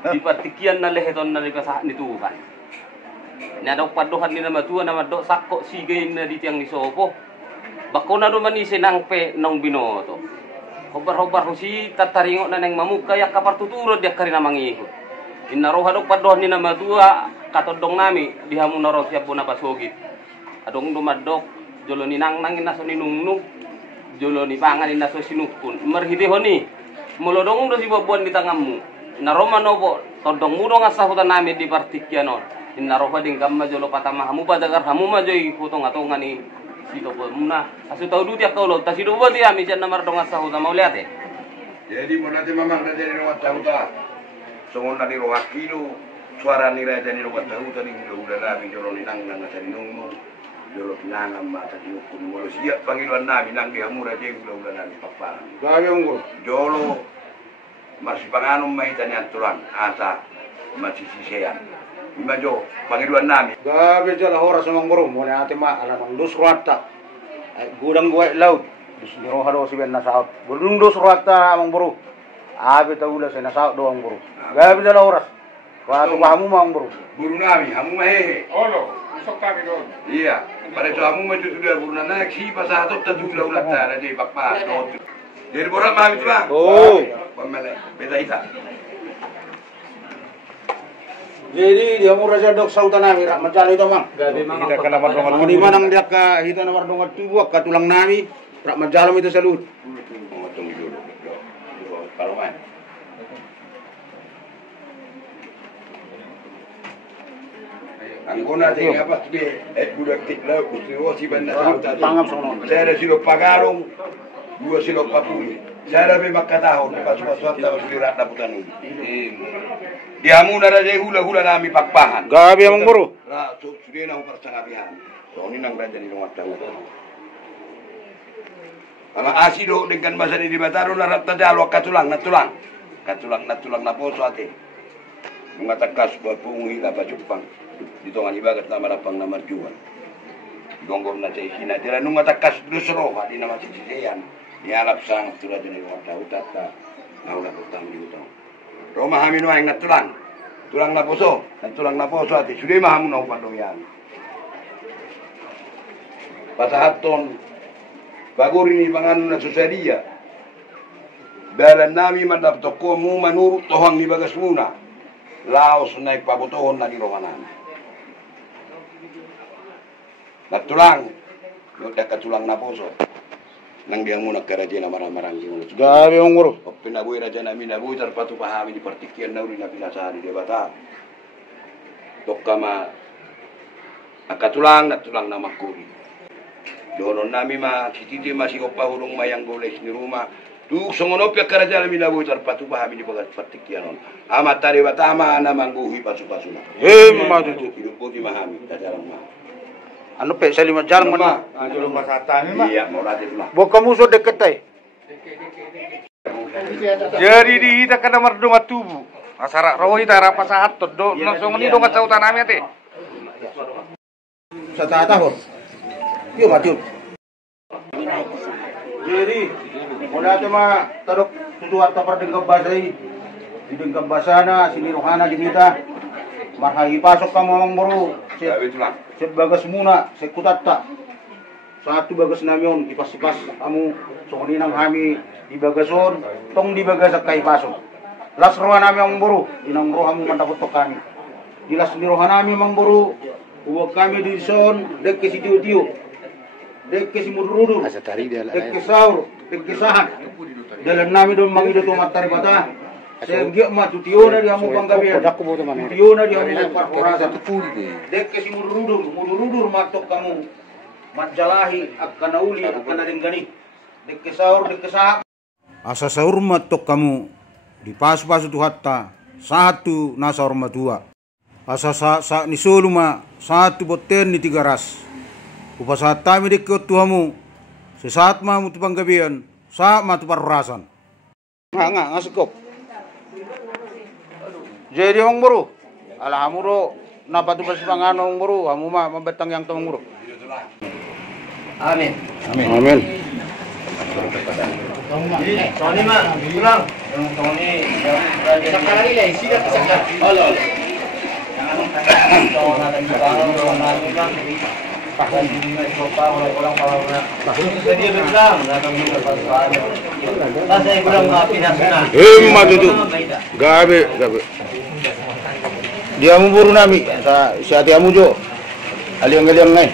Di partikian na leheton na lipasahan ni Tuhan. Nadok paduhan ni nama Tuhan nama dok sakko sigay na di tiang ni Sopo. Bako na duman ni sinangpe nong binoto. Hobar-hobar husi tataringo na nang mamuka ya kapartuturo dia karina mangihut. Inaroha dok paduhan ni nama Tuhan katodong nami dihamu naro siap na pasogit. Adong dumadok jolo ni nang nangin naso ni nungnung. Jolo ni pangan ni naso sinukun. Merhidi honi. Mulodong do si babuan di tanganmu. Naroma nopo todong mudo ngasa hutan nami di partikian on. Inaroha ding kamma jolo patama hamu padagar hamu majoi hutong atongan ni sito po muna. Asu tau du tiak kaulo tasido bo dia mi jan namar dong ngasa hutan mau lihat Jadi mo nanti mamang na jadi rumah tahuta. Songon na ni rohakino suara ni raja ni rumah tahuta ni udah nabi jolo ni nang nang sa nungmu. Jolo pinangam mata di ukun mo siap panggilan nabi nang di hamu raja udah nabi papa. Gayong ko. Jolo masih panganum mai tanya tulang asa masih sisean. Imajo panggilan nabi. Gabi jala horas namang bro mo na ate ma alamang dos rata. Ay gudang guay laut. Dos biro hado si ben nasaot. Gudung dos rata amang bro. Abi taula sa nasaot doang bro. Gabi jala horas. Kuatu kamu mang bro. Buru nabi hamu mahehe. Olo, besok kami doon. Iya, pada itu kamu maju sudah burunan naik si pasah tu tentu sudah ulat dah jadi bakpa. Jadi borak mah itu bang. Oh. Pemele, beda hitam. Jadi dia mau raja dok sautan nami rak macam itu mang. Gabi mang Kita kena mardongan di mana dia ka hita na mardongan tubuak ka tulang nami rak majalam itu salut. Tunggu dulu. Kalau main. Anggona ting apa sih? Budak tikla usiwo si benda tadi. Tangap sono. Saya ada silo pagarong, dua silo papuli. Saya ada memang katahon, pas-pas tahu silirat daputan ini. Diamu nara je hula-hula nami pakpahan. Gabi amang bro. Ra sudah nak persangapihan. So ini nang raja di rumah tahu. Ama asido dengan masa di bataro na ratta dalo katulang natulang na poso ate. Mengatakas bapungi la pajupang. Dito nga ibagat na marapang na marjuan. Gonggom na sa isina. Dira nung matakas lusro, di naman sisisayan. Nialap sang tulad yun yung mga tata. Nauna ko tamo di utang. Roma hamin wa yung natulang. Tulang na poso. Natulang na poso ati. Suday mahamu na upandong yan. Pasahaton. Bago rin ipanganon na susadiya. Dalan nami mandaptoko mo manurut tohang ni bagas muna. Laos na ipabutohon na ni Romanan. Natulang, yung katulang na puso. Nang dia muna karaja na marang-marang yung Gabi amang bro. o pinabuhi raja namin, nabuhi tarpatu pahami di partikian na uli na pinasari di bata. Tok kama nakatulang na makuri. Doon namin makititi masih opahulong mayang goles ni rumah. Duk songonopya karaja namin nabuhi tarpatu pahami di partikian on. Amat tari batama na mangguhi pasu-pasu na. Madu. Hidup ko di mahami, dadarang mahami. Ano pe sa lima jalan man. Ayo pasatan mah. Iya, mau raja lah. Bo kamu so deket ay. Jadi di hita kana mardonga tubu. Asara rohi tara pasahat to do langsung ni donga sautan nami ate. Sa tatahon. Yo matut. Jadi wala cuma tarok tuduhat ka pardeng basay. Dideng basana sinirohana dinita. Marhahi pasok ka mamang bro. Sabi itu lah. Set bagas muna, set kutatta. Satu bagas namion, ipas-ipas kamu. So ninang kami di bagason, tong di bagas kay pasok. Las roha nami ang buru, inang roha mo mantakutok kami. Dilas ni roha nami mang buru, huwag kami di son, dek si diyo-diyo. Dek si mudurudur, dek saur, dek sahan. Dalam nami doon mangido tumatari bata. Sehingga mah tutiyo na di amo panggabihan. Tutiyo na di amo parporasa. Dek si mudurudur matok kamu. Matjalahi ak kanauli ak kanadenggani. Dek saur, dek sahan. Asa saur matok kamu. Di pas-pas itu hatta satu nasa hormat dua. Asa sa ni soluma satu boten ni tiga ras. Upasat kami dekot tuamu. Sesaat mah mutu panggabihan, saat mah tu parrasan. Nga ngasekop. Jadi ang buru, alhamuro napatu pas pangano ang buru, hamu mah mabetang yang tamang buru. Amin. Amin. Amin. Sony mah, bilang. Sony, sekali lagi sih dah sekali. Halo. Matutu. Gabe. Dia mu buru nami, sa siati amu jo. Aliang-aliang nai.